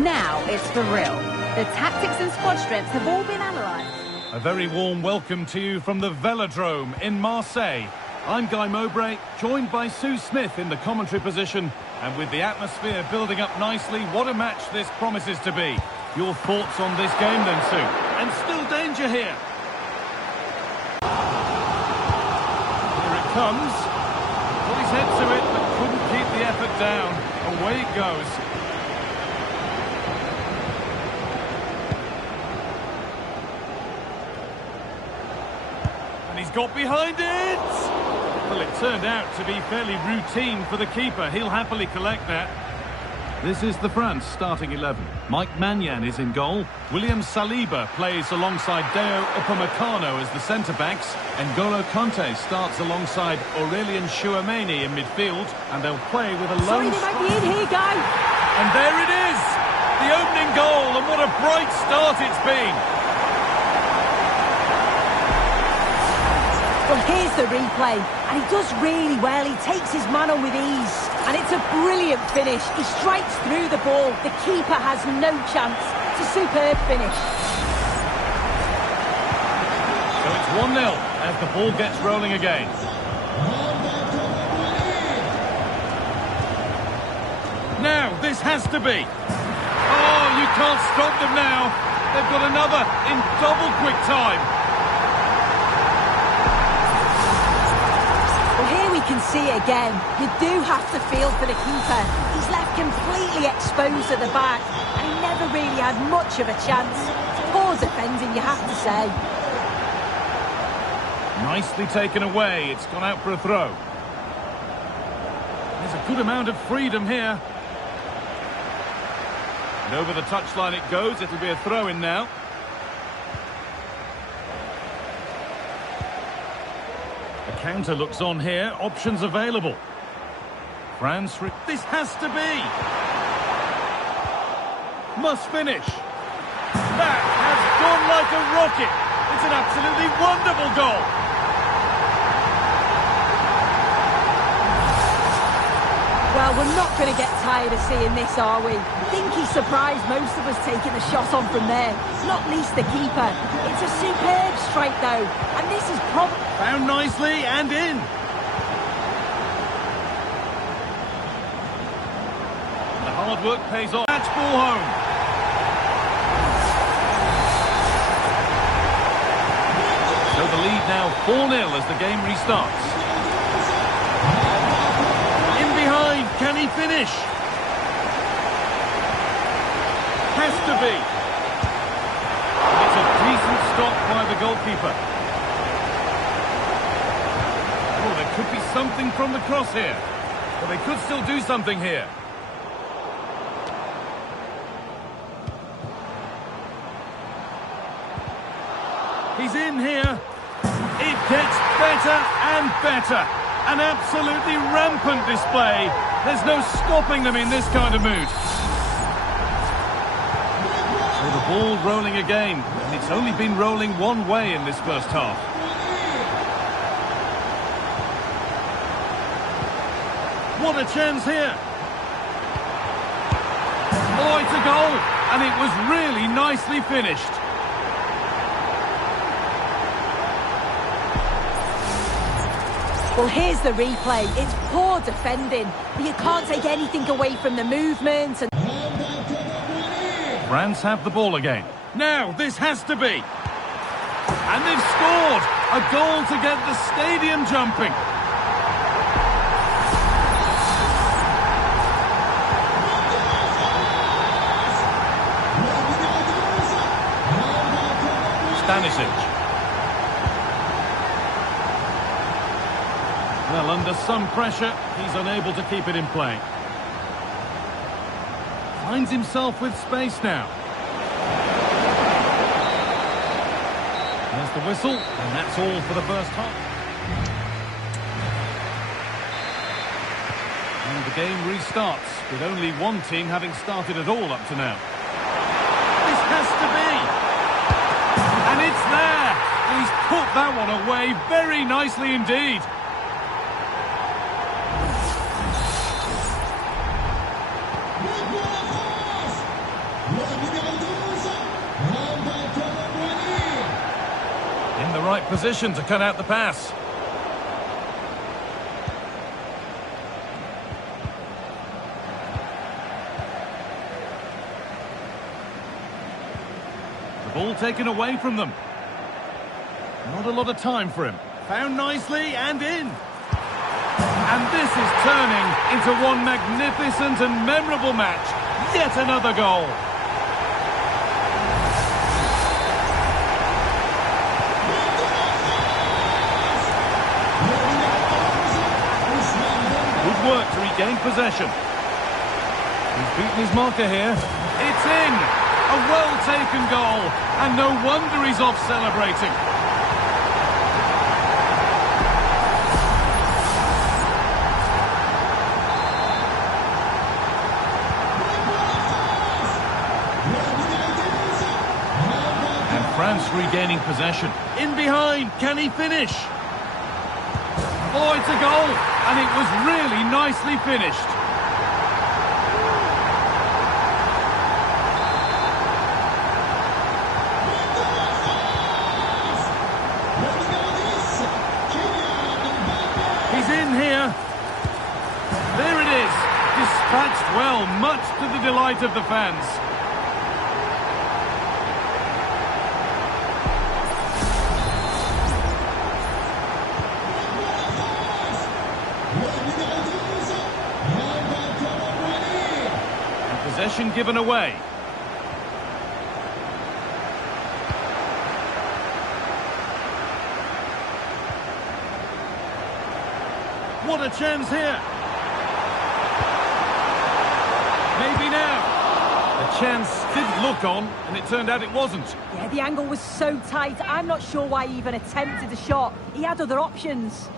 Now it's for real. The tactics and squad strengths have all been analysed. A very warm welcome to you from the Velodrome in Marseille. I'm Guy Mowbray, joined by Sue Smith in the commentary position. And with the atmosphere building up nicely, what a match this promises to be. Your thoughts on this game then, Sue? And still danger here. Here it comes. Put his head to it, but couldn't keep the effort down. Away it goes. And he's got behind it! Well, it turned out to be fairly routine for the keeper. He'll happily collect that. This is the France starting 11. Mike Maignan is in goal. William Saliba plays alongside Deo Upamecano as the centre-backs. N'Golo Kanté starts alongside Aurelien Tchouameni in midfield. And they'll play with a lone... Sorry, they might be in here, Guy. And there it is! The opening goal, and what a bright start it's been! Well, here's the replay, and he does really well. He takes his man on with ease, and it's a brilliant finish. He strikes through the ball. The keeper has no chance. It's a superb finish. So it's 1-0 as the ball gets rolling again. Now, this has to be. Oh, you can't stop them now. They've got another in double quick time. Here we can see it again. You do have to feel for the keeper. He's left completely exposed at the back, and he never really had much of a chance. It's poor defending, you have to say. Nicely taken away. It's gone out for a throw. There's a good amount of freedom here. And over the touchline it goes. It'll be a throw-in now. Counter looks on here, options available. France, this has to be. Must finish. That has gone like a rocket. It's an absolutely wonderful goal. Well, we're not going to get tired of seeing this, are we? I think he surprised most of us taking the shot on from there, not least the keeper. It's a superb strike, though, and this is probably... Found nicely and in. The hard work pays off. Match ball home. So the lead now 4-0 as the game restarts. In behind, can he finish? Has to be. It's a decent stop by the goalkeeper. Oh, there could be something from the cross here. But they could still do something here. He's in here. It gets better and better. An absolutely rampant display. There's no stopping them in this kind of mood. So the ball rolling again. And it's only been rolling one way in this first half. What a chance here. Oh, it's a goal. And it was really nicely finished. Well, here's the replay. It's poor defending, but you can't take anything away from the movement. And France have the ball again. Now, this has to be. And they've scored. A goal to get the stadium jumping. Stanisic. Well, under some pressure, he's unable to keep it in play. Finds himself with space now. There's the whistle, and that's all for the first half. And the game restarts, with only one team having started at all up to now. This has to be! And it's there! He's put that one away very nicely indeed. right position to cut out the pass. The ball taken away from them. Not a lot of time for him. Found nicely and in. And this is turning into one magnificent and memorable match. Yet another goal. Good work to regain possession. He's beaten his marker here. It's in! A well-taken goal. And no wonder he's off celebrating. France regaining possession. In behind, can he finish? Oh, it's a goal, and it was really nicely finished. He's in here. There it is. Dispatched well, much to the delight of the fans. Possession given away. What a chance here. Maybe now. The chance did look on, and it turned out it wasn't. Yeah, the angle was so tight. I'm not sure why he even attempted a shot. He had other options.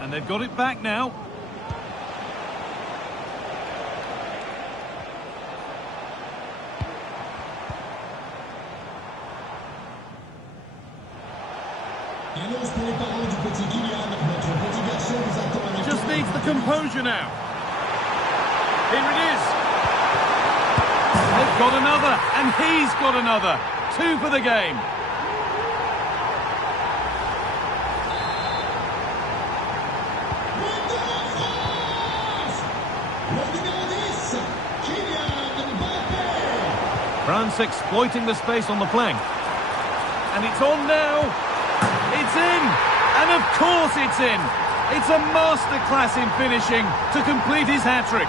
And they've got it back now. Just needs the composure now. Here it is. They've got another, and he's got another. 2 for the game. France exploiting the space on the flank. And it's on now. It's in! And of course it's in! It's a masterclass in finishing to complete his hat-trick.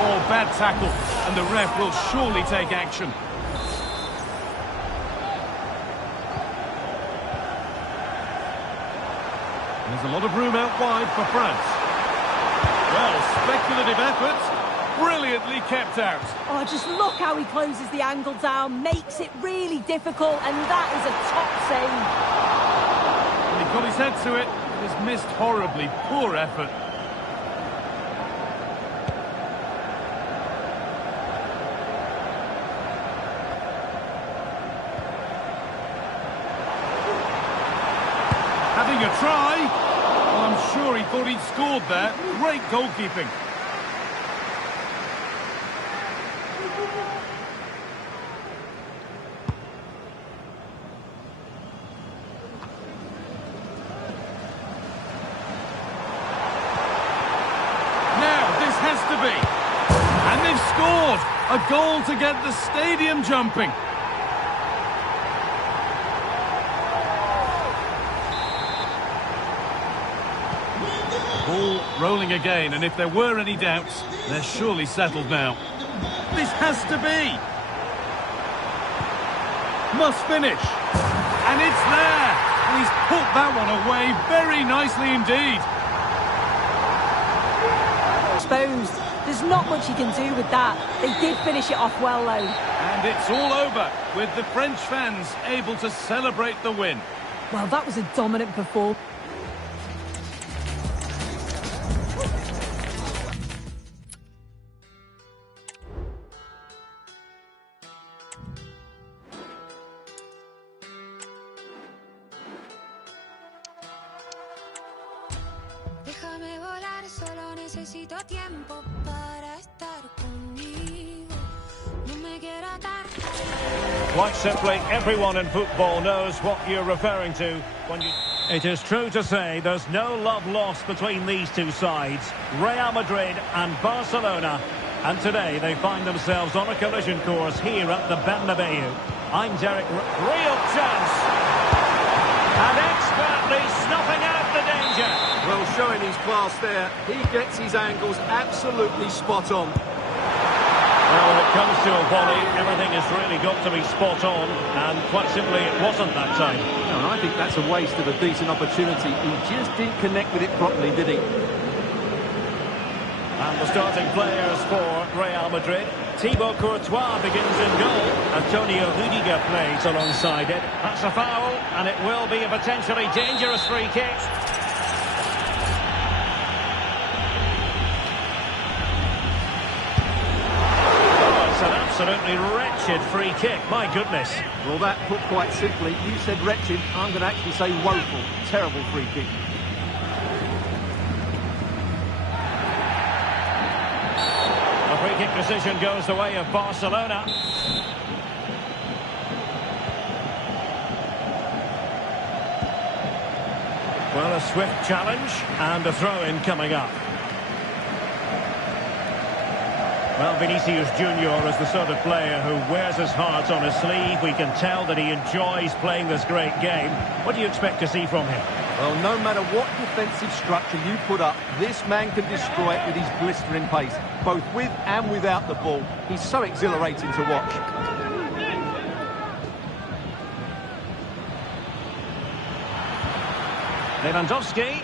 Oh, bad tackle, and the ref will surely take action. There's a lot of room out wide for France. Well, speculative effort, brilliantly kept out. Oh, just look how he closes the angle down, makes it really difficult, and that is a top save. And he got his head to it, but has missed horribly. Poor effort. Having a try. Well, I'm sure he thought he'd scored there. Great goalkeeping. Now, this has to be. And they've scored. A goal to get the stadium jumping. Ball rolling again, and if there were any doubts, they're surely settled now. This has to be. Must finish. And it's there. And he's put that one away very nicely indeed. Exposed. There's not much you can do with that. They did finish it off well, though. And it's all over, with the French fans able to celebrate the win. Well, that was a dominant performance. Déjame volar, solo necesito tiempo para estar conmigo. No me quiero atar. Quite simply, everyone in football knows what you're referring to when you... It is true to say there's no love lost between these two sides, Real Madrid and Barcelona. And today they find themselves on a collision course here at the Bernabeu. I'm Derek. Real chance. And expertly snuffing out the danger. Well, showing his class there. He gets his angles absolutely spot on. Well, when it comes to a volley, everything has really got to be spot on, and quite simply, it wasn't that time. No, and I think that's a waste of a decent opportunity. He just didn't connect with it properly, did he? And the starting players for Real Madrid. Thibaut Courtois begins in goal. Antonio Rudiger plays alongside it. That's a foul, and it will be a potentially dangerous free kick. Absolutely wretched free kick, my goodness. Well, that put quite simply, you said wretched, I'm going to actually say woeful. Terrible free kick. A free kick decision goes the way of Barcelona. Well, a swift challenge and a throw-in coming up. Well, Vinicius Junior is the sort of player who wears his heart on his sleeve. We can tell that he enjoys playing this great game. What do you expect to see from him? Well, no matter what defensive structure you put up, this man can destroy it with his blistering pace, both with and without the ball. He's so exhilarating to watch. Lewandowski.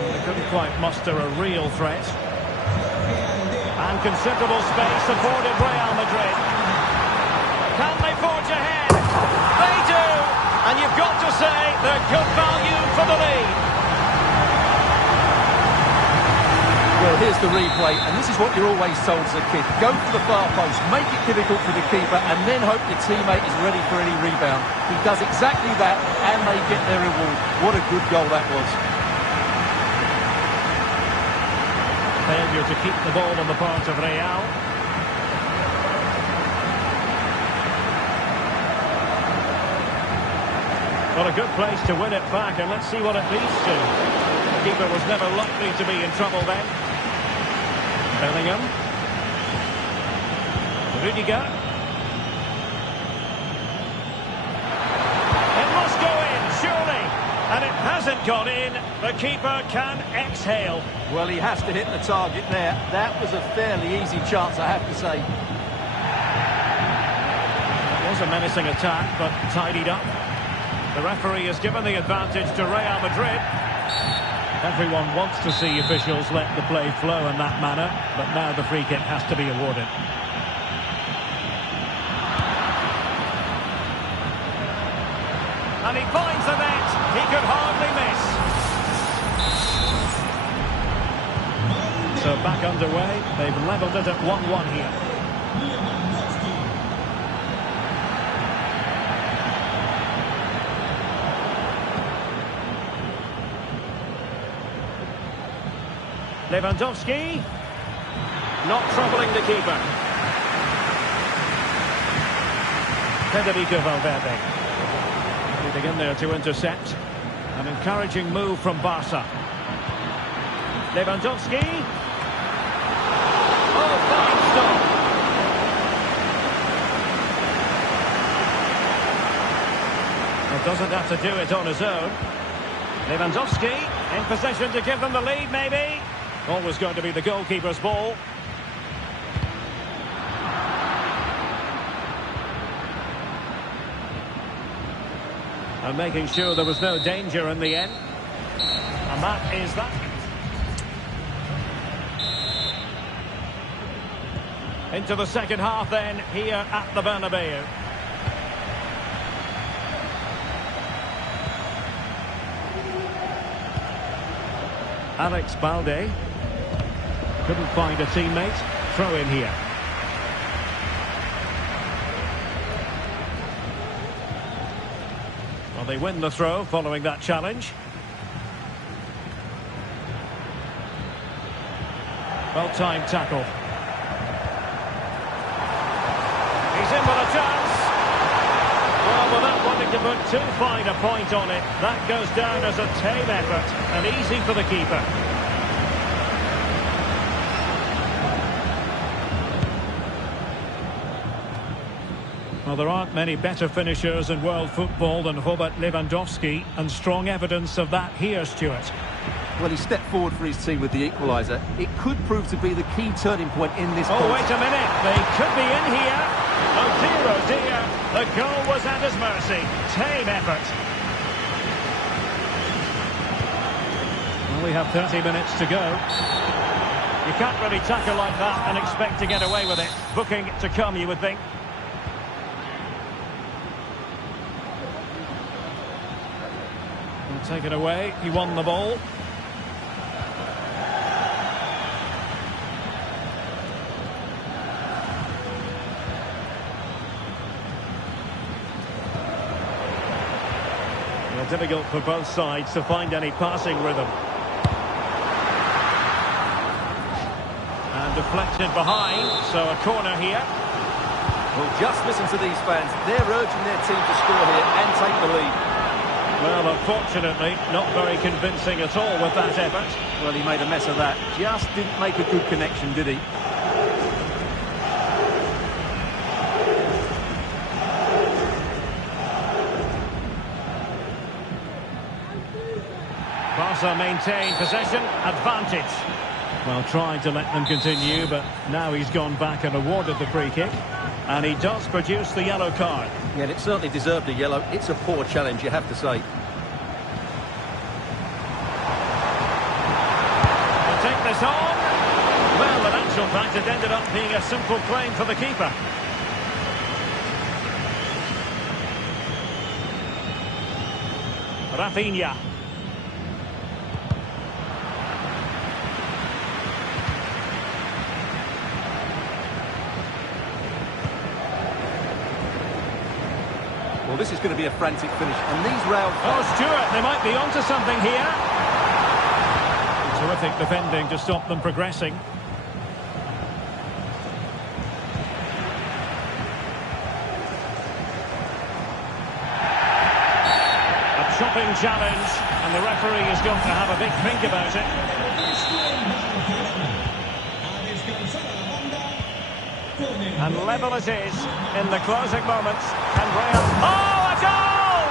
They couldn't quite muster a real threat. And considerable space afforded Real Madrid. Can they forge ahead? They do! And you've got to say they're good value for the lead. Well, here's the replay, and this is what you're always told as a kid. Go for the far post, make it difficult for the keeper, and then hope your teammate is ready for any rebound. He does exactly that, and they get their reward. What a good goal that was. Failure to keep the ball on the part of Real. Well, a good place to win it back, and let's see what it leads to. The keeper was never likely to be in trouble then. Bellingham. Rudiger. It must go in, surely. And it hasn't gone in. The keeper can exhale. Well, he has to hit the target there. That was a fairly easy chance, I have to say. It was a menacing attack, but tidied up. The referee has given the advantage to Real Madrid. Everyone wants to see officials let the play flow in that manner, but now the free kick has to be awarded. And he finds the net. He could hardly miss. So back underway. They've levelled it at 1-1 here. Lewandowski. Not troubling the keeper. Federico Valverde. Moving in there to intercept. An encouraging move from Barca. Lewandowski. Oh, fine stop. Well, doesn't have to do it on his own. Lewandowski in position to give them the lead, maybe. Always going to be the goalkeeper's ball. And making sure there was no danger in the end. And that is that. Into the second half then, here at the Bernabeu. Alex Balde. Couldn't find a teammate. Throw in here. Well, they win the throw following that challenge. Well-timed tackle. He's in with a chance. Well, with that one, he can put too fine a point on it. That goes down as a tame effort and easy for the keeper. Well, there aren't many better finishers in world football than Robert Lewandowski, and strong evidence of that here, Stuart. Well, he stepped forward for his team with the equaliser. It could prove to be the key turning point in this Oh, contest. wait a minute. They could be in here. Oh, dear, oh, dear. The goal was at his mercy. Tame effort. Well, we have 30 minutes to go. You can't really tackle like that and expect to get away with it. Booking to come, you would think. He'll take it away. He won the ball. Well, difficult for both sides to find any passing rhythm. And deflected behind, so a corner here. Well, just listen to these fans. They're urging their team to score here and take the lead. Well, unfortunately, not very convincing at all with that effort. Well, he made a mess of that. Just didn't make a good connection, did he? Barca maintain possession, advantage. Well, trying to let them continue, but now he's gone back and awarded the free kick. And he does produce the yellow card. Yeah, and it certainly deserved a yellow. It's a poor challenge, you have to say. They'll take this on. Well, in actual fact, it ended up being a simple claim for the keeper. Rafinha. Well, this is going to be a frantic finish, and these round... Oh, Stuart, they might be onto something here. Terrific defending to stop them progressing. A chopping challenge, and the referee is going to have a big think about it. And level it is in the closing moments. And Real... Oh, a goal!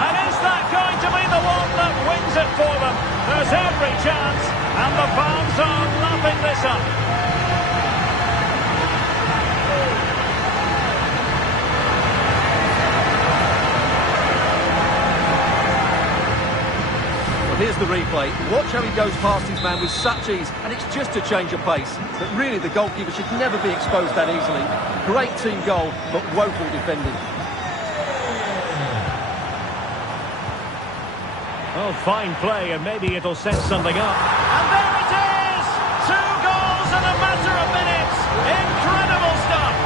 And is that going to be the one that wins it for them? There's every chance, and the fans are lapping this up. Here's the replay. Watch how he goes past his man with such ease, and it's just a change of pace. But really, the goalkeeper should never be exposed that easily. Great team goal, but woeful defending. Oh, fine play, and maybe it'll set something up. And there it is! 2 goals in a matter of minutes! Incredible stuff!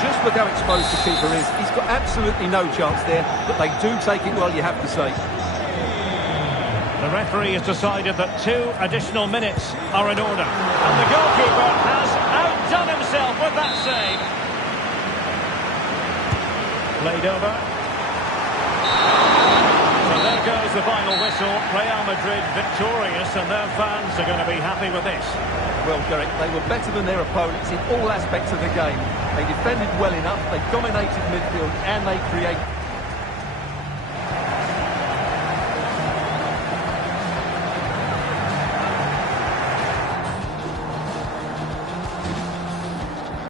Just look how exposed the keeper is. He's got absolutely no chance there, but they do take it well, you have to say. The referee has decided that 2 additional minutes are in order. And the goalkeeper has outdone himself with that save. Played over. So there goes the final whistle. Real Madrid victorious, and their fans are going to be happy with this. Well, Derek, they were better than their opponents in all aspects of the game. They defended well enough, they dominated midfield, and they created...